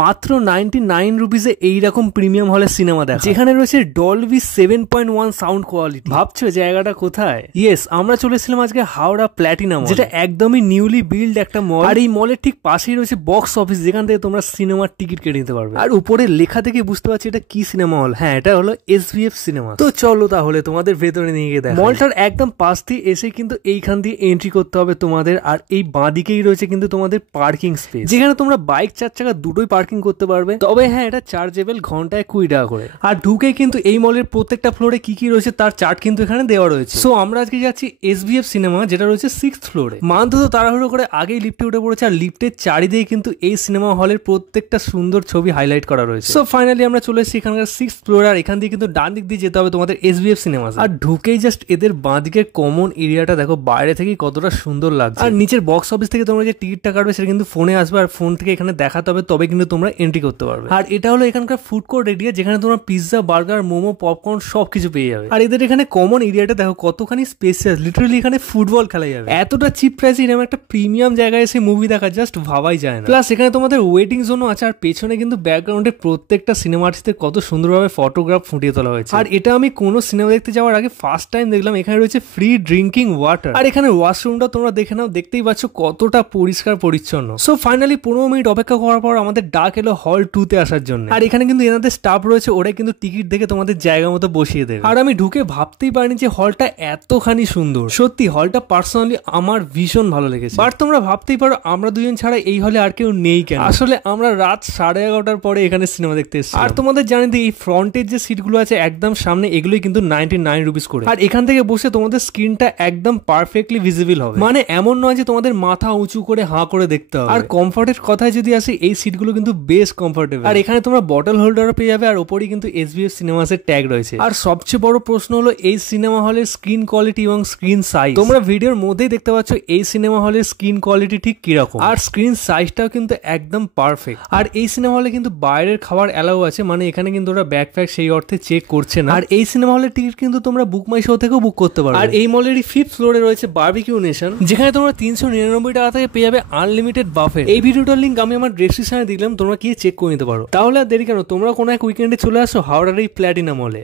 মাত্র 99 রুপিসে এইরকম প্রিমিয়াম হলে সিনেমা দেখা, যেখানে রয়েছে ডলবি 7.1 সাউন্ড কোয়ালিটি। ভাবছো জায়গাটা কোথায়? ইয়েস, আমরা চলেছিলাম আজকে হাওড়া প্ল্যাটিনাম, যেটা একদমই নিউলি বিল্ড একটা মল। আর এই মলের ঠিক পাশেই রয়েছে বক্স অফিস, যেখান থেকে তোমরা সিনেমার টিকিট কেটে নিতে পারবে। আর উপরে লেখা থেকে বুঝতে পারছি এটা কি সিনেমা হল। হ্যাঁ, এটা হলো SVF সিনেমা। তো চলো তাহলে তোমাদের ভেতরে নিয়ে গিয়ে দেখো। মলটার একদম পাশ দিয়ে এসে কিন্তু এইখান দিয়ে এন্ট্রি করতে হবে তোমাদের। আর এই বাঁ দিকেই রয়েছে কিন্তু তোমাদের পার্কিং স্পেস, যেখানে তোমরা বাইক 4 চাকা দুটোই পার্কিং করতে পারবে। তবে হ্যাঁ, এটা চার্জেবল, ঘন্টায় 20 টাকা করে। আর ঢুকে কিন্তু এই মলের প্রত্যেকটা ফ্লোরে কি কি রয়েছে তার চার্ট কিন্তু এখানে দেওয়া রয়েছে। সো আমরা আজকে যাচ্ছি SVF সিনেমা, যেটা রয়েছে 6th ফ্লোরে। মান্ত তো তাড়াহুড়ো করে আগেই লিফটে উঠে পড়েছে, আর লিফটের চারিদিকে কিন্তু এই সিনেমা হলের প্রত্যেকটা সুন্দর ছবি হাইলাইট করা রয়েছে। সো ফাইনালি আমরা চলে এসেছি এখানকার 6th ফ্লোরে। আর এখান দিয়ে কিন্তু ডান দিক দিয়ে যেতে হবে তোমাদের SVF সিনেমা। আর ঢুকেই জাস্ট এদের বাঁ দিকের কমন এরিয়াটা দেখো, বাইরে থেকে কতটা সুন্দর লাগছে। আর নিচের বক্স অফিস থেকে তোমরা যে টিকিটটা কাটবে সেটা কিন্তু ফোনে আসবে, আর ফোন থেকে এখানে দেখাতে হবে, তবে কিন্তু তোমরা এন্ট্রি করতে পারবে। আর এটা হলো এখানকার ফুড কোর্ট এরিয়া, যেখানে তোমরা পিৎজা, বার্গার, মোমো, পপকর্ন সবকিছু পেয়ে যাবে। আর এদের এখানে কমন এরিয়াটা দেখো কতখানি স্পেসিয়াস, লিটারালি এখানে ফুটবল খেলা যাবে। এতটা চিপ প্রাইসে এরকম একটা প্রিমিয়াম জায়গায় এসে মুভি দেখা জাস্ট ভাবাই যায় না। প্লাস এখানে তোমাদের ওয়েটিং জোনও আছে, আর পেছনে কিন্তু ব্যাকগ্রাউন্ডে প্রত্যেকটা সিনেমা আর্টিস্টের কত সুন্দরভাবে ফটোগ্রাফ ফুটিয়ে তোলা হয়েছে। আর এটা আমি কোনো সিনেমা দেখতে যাওয়ার আগে ফার্স্ট টাইম দেখলাম। এখানে রয়েছে ফ্রি ড্রিঙ্কিং ওয়াটার, আর এখানে ওয়াশরুমটা তোমরা দেখে নাও, দেখতেই পাচ্ছ কতটা পরিষ্কার পরিচ্ছন্ন। সো ফাইনালি 15 মিনিট অপেক্ষা করার পর আমাদের ডাক এলো হল 2-তে আসার জন্য। আর এখানে কিন্তু এনাদের স্টাফ রয়েছে, ওরা কিন্তু টিকিট দেখে তোমাদের জায়গা মতো বসিয়ে দেবে। আর আমি ঢুকে ভাবতেই পারিনি যে হলটা এতখানি সুন্দর। সত্যি হলটা পার্সোনালি আমার ভীষণ ভালো লেগেছে। বাট তোমরা ভাবতেই পারো আমরা দুজন ছাড়া এই হলে আর কেউ নেই কেন। আসলে আমরা রাত 11:30টার পরে এখানে সিনেমা দেখতে এসেছি। আর তোমাদের জানেন এই ফ্রন্টের যে সিটগুলো আছে একদম সামনে, এগুলোই কিন্তু 99 রুপিস করে। আর এখান থেকে বসে তোমাদের স্ক্রিনটা একদম পারফেক্টলি ভিজিবল হবে, মানে এমন নয় যে তোমাদের মাথা উঁচু করে হাঁ করে দেখতে হবে। আর কমফর্টের কথায় যদি আসে, এই সিটগুলো কিন্তু বেশ কমফোর্টেবল। আর এখানে তোমরা বটল হোল্ডারও পেয়ে যাবে, আর ওপরেই কিন্তু SVF সিনেমাসের ট্যাগ রয়েছে। আর সবচেয়ে বড় প্রশ্ন হলো এই সিনেমা হলের স্ক্রিন কোয়ালিটি এবং স্ক্রিন সাইজ। তোমরা ভিডিওর মধ্যেই দেখতে পাচ্ছ এই সিনেমা হলের স্ক্রিন কোয়ালিটি ঠিক কিরকম, আর স্ক্রিন সাইজটাও কিন্তু একদম পারফেক্ট। আর এই সিনেমা হলে কিন্তু বাইরের খাবার অ্যালাউ আছে, মানে এখানে কিন্তু ওরা ব্যাকপ্যাক সেই অর্থে চেক করছে না। আর এই সিনেমা হলের টিকিট কিন্তু তোমরা বুক মাই শো থেকেও বুক করতে পারো। আর এই মলেরই 5th ফ্লোরে রয়েছে বারবিকিউ নেশন, যেখানে তোমরা 399 টাকা থেকে পেয়ে যাবে আনলিমিটেড বাফেট। এই ভিডিওটার লিঙ্ক আমি আমার ডেসক্রিপশনে দিলাম, তোমরা গিয়ে চেক করে নিতে পারো। তাহলে আর দেরি কেন, তোমরা কোনো এক উইকেন্ডে চলে আসো হাওড়ার এই প্ল্যাটিনাম মলে।